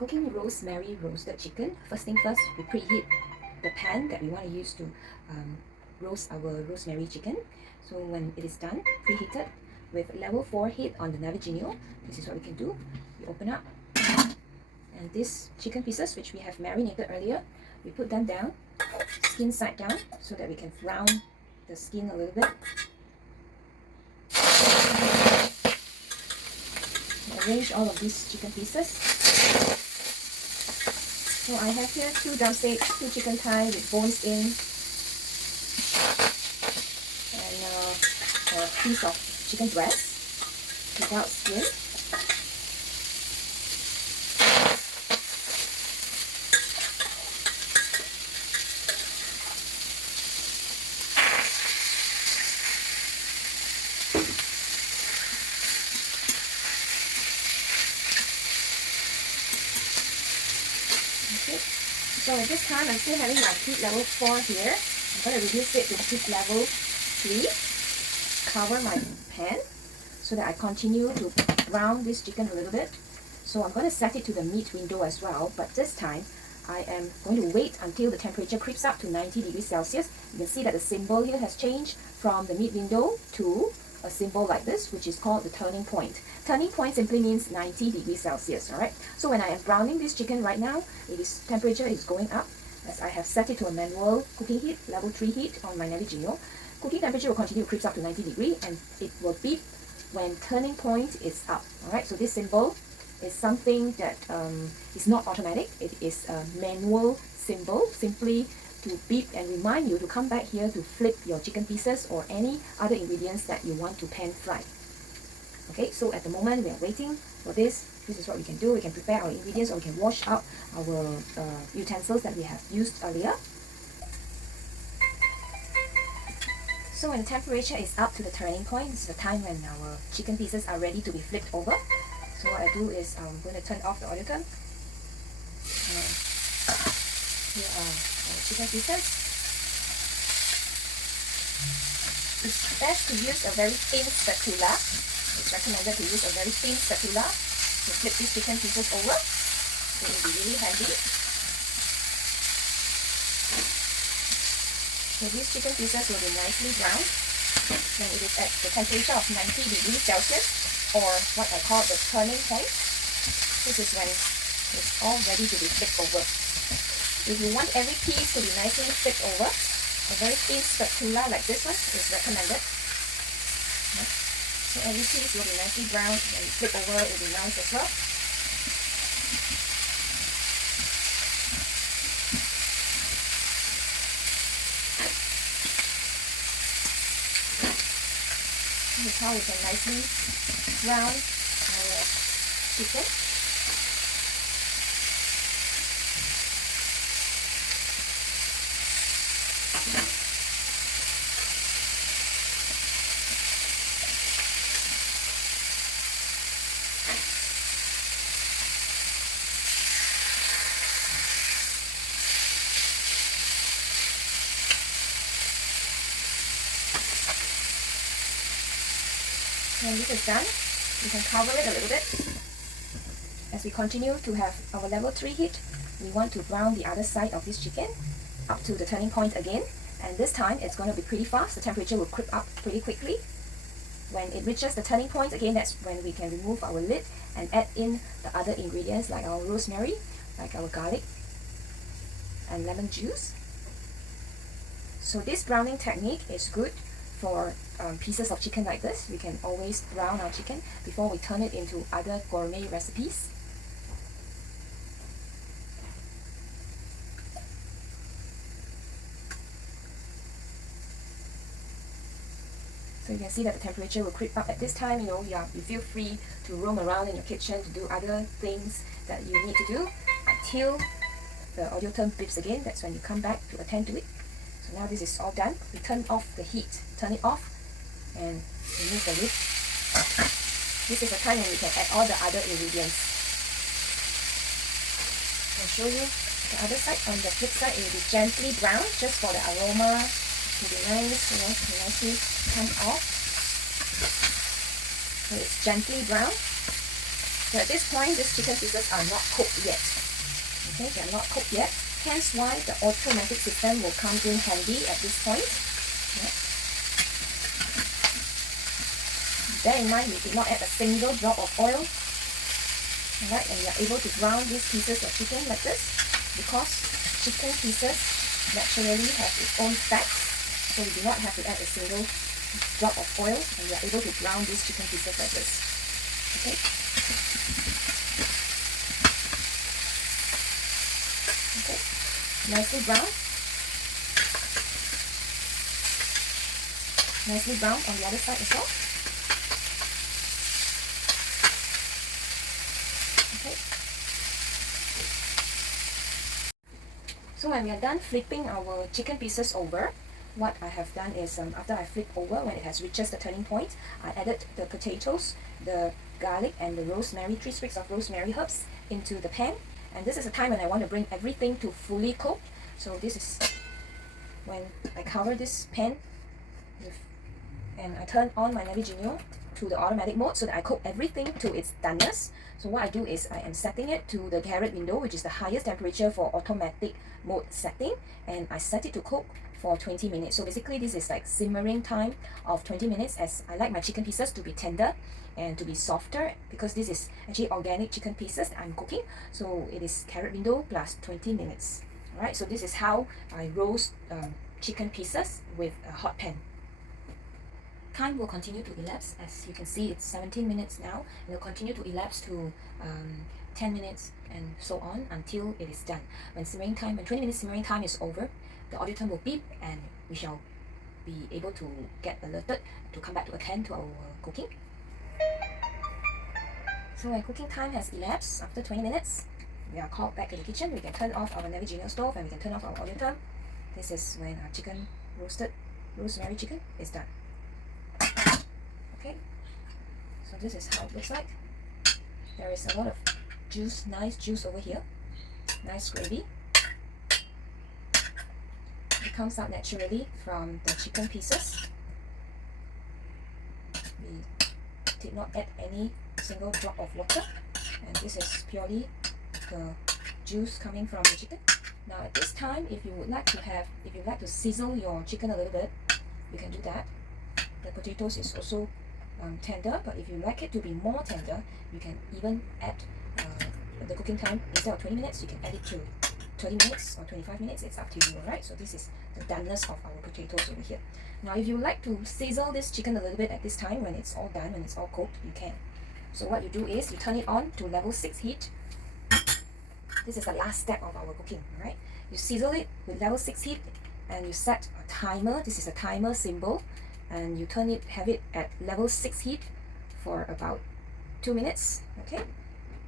cooking rosemary roasted chicken, first thing first, we preheat the pan that we want to use to roast our rosemary chicken. So when it is done, preheated with level 4 heat on the Navigineo, this is what we can do. We open up, and these chicken pieces which we have marinated earlier, we put them down, skin side down, so that we can brown the skin a little bit. Arrange all of these chicken pieces. So I have here 2 drumsticks, 2 chicken thigh with bones in, and a piece of chicken breast without skin. So at this time, I'm still having my heat level 4 here. I'm going to reduce it to heat level 3. Cover my pan so that I continue to brown this chicken a little bit. So I'm going to set it to the meat window as well, but this time I am going to wait until the temperature creeps up to 90 degrees Celsius. You can see that the symbol here has changed from the meat window to a symbol like this, which is called the turning point. Turning point simply means 90 degrees Celsius, alright? So when I am browning this chicken right now, temperature is going up as I have set it to a manual cooking heat, level 3 heat on my Navigineo. Cooking temperature will continue to creep up to 90 degrees and it will beep when turning point is up, alright? So this symbol is something that is not automatic. It is a manual symbol, simply to beep and remind you to come back here to flip your chicken pieces or any other ingredients that you want to pan fry. Okay, so at the moment we are waiting for this. This is what we can do. We can prepare our ingredients, or we can wash out our utensils that we have used earlier. So when the temperature is up to the turning point, this is the time when our chicken pieces are ready to be flipped over. So what I do is I'm going to turn off the oil turn. Here are our chicken pieces. It's best to use a very thin spatula. It's recommended to use a very thin spatula to flip these chicken pieces over. It will be really handy. So these chicken pieces will be nicely browned when it is at the temperature of 90 degrees Celsius, or what I call the turning point. This is when it's all ready to be flipped over. If you want every piece to be nicely flipped over, a very thin spatula like this one is recommended. So every piece will be nicely browned, and flip over it will be nice as well. This is how we can nicely brown our chicken. When this is done, we can cover it a little bit. As we continue to have our level 3 heat, we want to brown the other side of this chicken up to the turning point again. And this time, it's going to be pretty fast. The temperature will creep up pretty quickly. When it reaches the turning point again, that's when we can remove our lid and add in the other ingredients like our rosemary, like our garlic, and lemon juice. So this browning technique is good for pieces of chicken like this. We can always brown our chicken before we turn it into other gourmet recipes. So you can see that the temperature will creep up at this time. You feel free to roam around in your kitchen to do other things that you need to do until the audio turn beeps again. That's when you come back to attend to it. So now this is all done. We turn off the heat. Turn it off and remove the lid. This is the time when we can add all the other ingredients. I'll show you the other side. On the flip side, it will be gently brown just for the aroma to be nice, to nicely come off. So it's gently brown. So at this point, these chicken pieces are not cooked yet. Okay, they are not cooked yet. Hence why the automatic system will come in handy at this point. Yeah. Bear in mind, we did not add a single drop of oil. Alright, and we are able to brown these pieces of chicken like this because chicken pieces naturally have its own fat, so we do not have to add a single drop of oil, and we are able to brown these chicken pieces like this. Okay. Okay. Nicely browned. Nicely browned on the other side as well. Okay. So when we are done flipping our chicken pieces over, what I have done is after I flip over, when it has reached the turning point, I added the potatoes, the garlic and the rosemary, 3 sprigs of rosemary herbs into the pan. And this is a time when I want to bring everything to fully cook. So this is when I cover this pan and I turn on my Navigineo to the automatic mode so that I cook everything to its doneness. So what I do is I am setting it to the carrot window, which is the highest temperature for automatic mode setting, and I set it to cook for 20 minutes. So basically this is like simmering time of 20 minutes, as I like my chicken pieces to be tender and to be softer, because this is actually organic chicken pieces that I'm cooking. So it is carrot window plus 20 minutes. Alright, so this is how I roast chicken pieces with a hot pan. Time will continue to elapse. As you can see, it's 17 minutes now, and it will continue to elapse to 10 minutes and so on until it is done. When 20 minutes simmering time is over, the audio tone will beep and we shall be able to get alerted to come back to attend to our cooking. So when cooking time has elapsed after 20 minutes, we are called back to the kitchen. We can turn off our Navigineo stove and we can turn off our audio tone. This is when our chicken, roasted rosemary chicken, is done. Okay, so this is how it looks like. There is a lot of juice, nice juice over here, nice gravy. It comes out naturally from the chicken pieces. We did not add any single drop of water, and this is purely the juice coming from the chicken. Now at this time, if you would like to sizzle your chicken a little bit, you can do that. The potatoes is also tender, but if you like it to be more tender, you can even add the cooking time. Instead of 20 minutes, you can add it to 30 minutes or 25 minutes. It's up to you, alright? So this is the doneness of our potatoes over here. Now if you like to sizzle this chicken a little bit at this time, when it's all done, when it's all cooked, you can. So what you do is you turn it on to level 6 heat. This is the last step of our cooking, right? You sizzle it with level 6 heat and you set a timer. This is a timer symbol, and you have it at level 6 heat for about 2 minutes. Okay,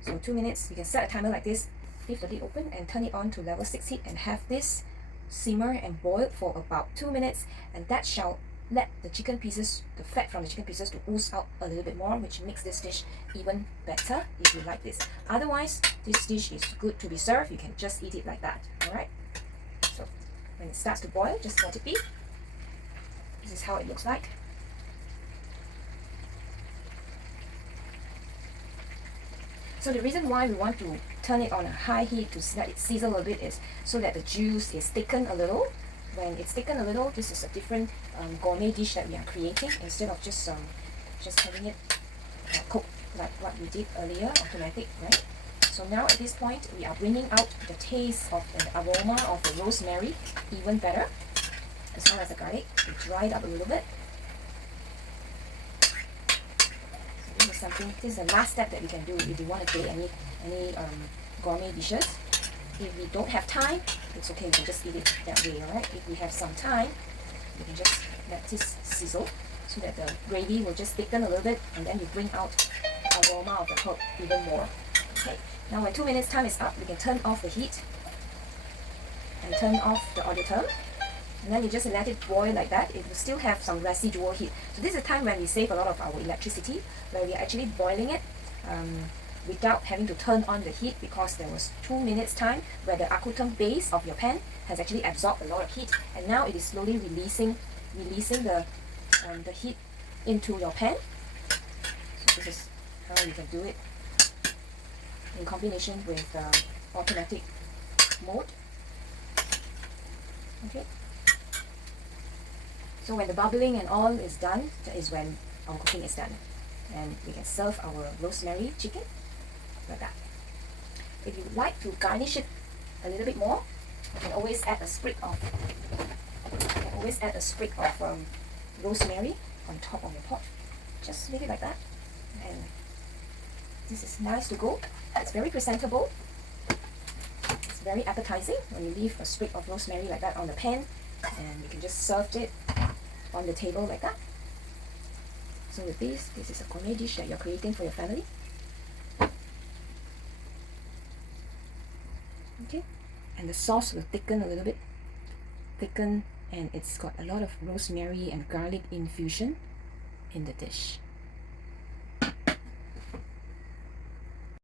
so 2 minutes, you can set a timer like this, leave the lid open and turn it on to level 6 heat and have this simmer and boil for about 2 minutes, and that shall let the chicken pieces, the fat from the chicken pieces, to ooze out a little bit more, which makes this dish even better if you like this. Otherwise, this dish is good to be served. You can just eat it like that. Alright, so when it starts to boil, just let it be. This is how it looks like. So the reason why we want to turn it on a high heat to let it sizzle a bit is so that the juice is thickened a little. When it's thickened a little, this is a different gourmet dish that we are creating, instead of just having it cooked like what we did earlier, automatic, right? So now at this point, we are bringing out the taste of the aroma of the rosemary even better, as well as the garlic. We dry it up a little bit. So this is the last step that we can do if you want to create any gourmet dishes. If we don't have time, it's okay, we can just eat it that way, alright? If we have some time, you can just let this sizzle so that the gravy will just thicken a little bit, and then you bring out the aroma of the herb even more. Okay, now when 2 minutes time is up, we can turn off the heat and turn off the audio tone, and then you just let it boil like that. It will still have some residual heat. So this is a time when we save a lot of our electricity, where we are actually boiling it without having to turn on the heat, because there was 2 minutes time where the accutane base of your pan has actually absorbed a lot of heat, and now it is slowly releasing the heat into your pan. So this is how you can do it in combination with automatic mode. Okay. So when the bubbling and all is done, that is when our cooking is done. And we can serve our rosemary chicken like that. If you like to garnish it a little bit more, you can always add a sprig of rosemary on top of your pot. Just leave it like that, and this is nice to go. It's very presentable. It's very appetizing when you leave a sprig of rosemary like that on the pan, and you can just serve it on the table like that. So with this is a gourmet dish that you're creating for your family. Okay, and the sauce will thicken a little bit, and it's got a lot of rosemary and garlic infusion in the dish.